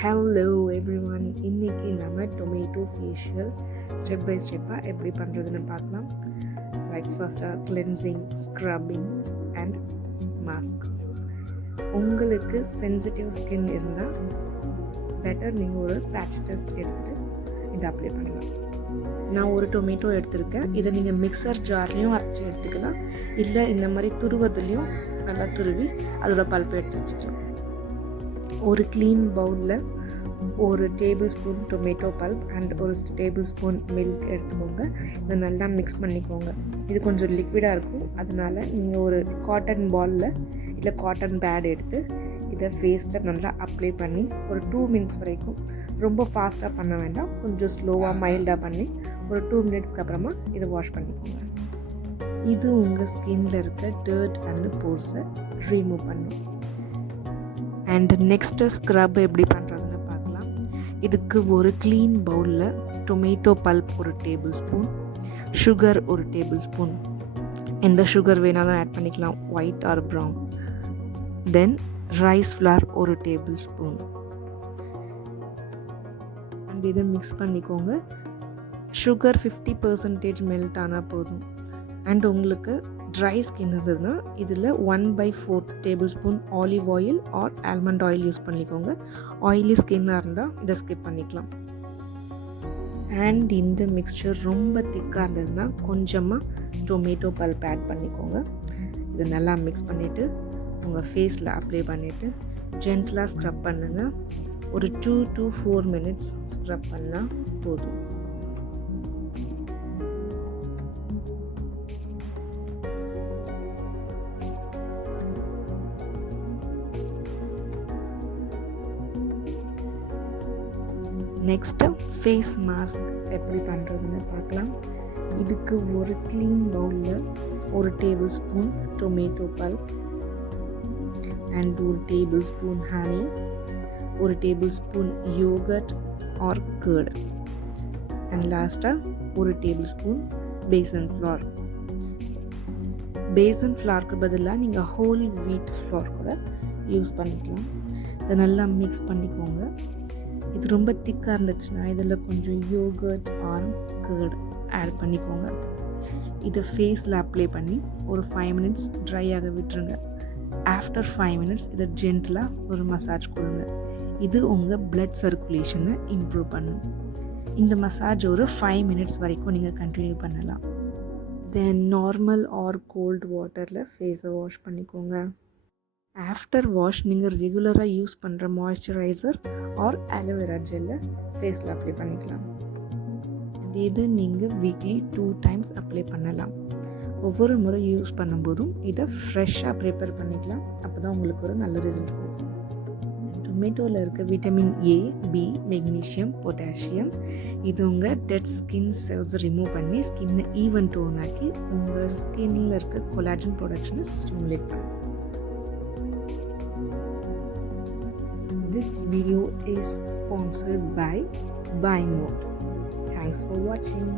Hello everyone, இன்றைக்கி நம்ம tomato facial step by ஸ்டெப்பாக எப்படி பண்ணுறதுன்னு பார்க்கலாம். லைக் ஃபர்ஸ்ட்டாக கிளென்சிங், ஸ்க்ரப்பிங் அண்ட் மாஸ்க். உங்களுக்கு சென்சிட்டிவ் ஸ்கின் இருந்தால் பெட்டர் நீங்கள் ஒரு பேட்ச் டெஸ்ட் எடுத்துகிட்டு இதை அப்ளை பண்ணலாம். நான் ஒரு டொமேட்டோ எடுத்திருக்கேன். இதை நீங்கள் மிக்சர் ஜார்லேயும் அரைச்சி எடுத்துக்கலாம், இல்லை இந்த மாதிரி துருவதுலேயும் நல்லா துருவி அதோட பல்ப்பை எடுத்து வச்சுக்கலாம். ஒரு க்ளீன் பவுலில் ஒரு tablespoon tomato pulp and ஒரு டேபிள் ஸ்பூன் மில்க் எடுத்துக்கோங்க. இதை நல்லா மிக்ஸ் பண்ணிக்கோங்க. இது கொஞ்சம் லிக்விடாக இருக்கும், அதனால் நீங்கள் ஒரு காட்டன் பாலில் இல்லை காட்டன் பேட் எடுத்து இதை ஃபேஸில் நல்லா அப்ளை பண்ணி ஒரு 2 மினிட்ஸ் வரைக்கும், ரொம்ப ஃபாஸ்ட்டாக பண்ண வேண்டாம், கொஞ்சம் ஸ்லோவாக மைல்டாக பண்ணி ஒரு 2 மினிட்ஸ்க்கு அப்புறமா இதை வாஷ் பண்ணிக்கோங்க. இது உங்கள் ஸ்கின்னில் இருக்க டர்ட் அண்ட் போர்ஸை ரிமூவ் பண்ணும். அண்ட் நெக்ஸ்ட்டு ஸ்க்ரப் எப்படி பண்ணுறதுன்னு பார்க்கலாம். இதுக்கு ஒரு க்ளீன் பவுலில் டொமேட்டோ பல்ப் ஒரு டேபிள் ஸ்பூன், சுகர் ஒரு டேபிள் ஸ்பூன், எந்த சுகர் வேணாலும் ஆட் பண்ணிக்கலாம், ஒயிட் ஆர் ப்ரௌன், தென் ரைஸ் ஃப்ளார் ஒரு டேபிள் ஸ்பூன். அண்ட் இதை மிக்ஸ் பண்ணிக்கோங்க. சுகர் 50% மெல்ட் ஆனால் போதும். அண்ட் உங்களுக்கு ட்ரை ஸ்கின் இருந்ததுன்னா இதில் 1/4 table spoon olive oil R almond oil use பண்ணிக்கோங்க. ஆயிலி ஸ்கின்னாக இருந்தால் இதை ஸ்கிப் பண்ணிக்கலாம். அண்ட் இந்த மிக்சர் ரொம்ப திக்காக இருந்ததுன்னா கொஞ்சமாக டொமேட்டோ பல்ப் ஆட் பண்ணிக்கோங்க. இதை நல்லா மிக்ஸ் பண்ணிவிட்டு உங்கள் ஃபேஸில் அப்ளை பண்ணிவிட்டு ஜென்டலாக ஸ்க்ரப் பண்ணுங்கள். ஒரு 2 to 4 மினிட்ஸ் ஸ்க்ரப் பண்ணால் போதும். நெக்ஸ்ட்டு ஃபேஸ் மாஸ்க் எப்படி பண்ணுறதுன்னு பார்க்கலாம். இதுக்கு ஒரு க்ளீன் பவுலில் ஒரு tablespoon tomato pulp and ஒரு டேபிள் ஸ்பூன் ஹனி, ஒரு tablespoon yogurt or curd, and லாஸ்ட்டாக ஒரு tablespoon besan flour. Besan ஃப்ளாருக்கு பதிலாக நீங்கள் ஹோல் வீட் ஃப்ளார் கூட யூஸ் பண்ணிக்கலாம். இதை நல்லா மிக்ஸ் பண்ணிக்கோங்க. இது ரொம்ப திக்காக இருந்துச்சுன்னா இதில் கொஞ்சம் யோகர்ட் ஆர் கர்ட் ஆட் பண்ணிக்கோங்க. இதை ஃபேஸில் அப்ளை பண்ணி ஒரு 5 மினிட்ஸ் ட்ரை ஆக விட்டுருங்க. ஆஃப்டர் 5 மினிட்ஸ் இதை ஜென்டலாக ஒரு மசாஜ் கொடுங்க. இது உங்கள் பிளட் சர்க்குலேஷனை இம்ப்ரூவ் பண்ணும். இந்த மசாஜ் ஒரு 5 மினிட்ஸ் வரைக்கும் நீங்கள் கண்டினியூ பண்ணலாம். தென் நார்மல் ஆர் கோல்டு வாட்டரில் ஃபேஸை வாஷ் பண்ணிக்கோங்க. ஆஃப்டர் வாஷ் நீங்கள் ரெகுலராக யூஸ் பண்ணுற மாய்ஸ்சரைசர் ஆர் அலோவேரா ஜெல்லை ஃபேஸில் அப்ளை பண்ணிக்கலாம். இது நீங்கள் வீக்லி 2 டைம்ஸ் அப்ளை பண்ணலாம். ஒவ்வொரு முறை யூஸ் பண்ணும்போதும் இதை ஃப்ரெஷ்ஷாக ப்ரிப்பேர் பண்ணிக்கலாம். அப்போ தான் உங்களுக்கு ஒரு நல்ல ரிசல்ட் கொடுக்கும். டொமேட்டோவில் இருக்க vitamin A, B, magnesium, potassium இது உங்கள் டெட் ஸ்கின் செல்ஸ் ரிமூவ் பண்ணி ஸ்கின்னை ஈவன் டோன் ஆக்கி உங்கள் ஸ்கின்னில் இருக்க கொலாஜன் ப்ரொடக்ஷனை ஸ்டிமுலேட் பண்ணும். This video is sponsored by Buy Mode. Thanks for watching.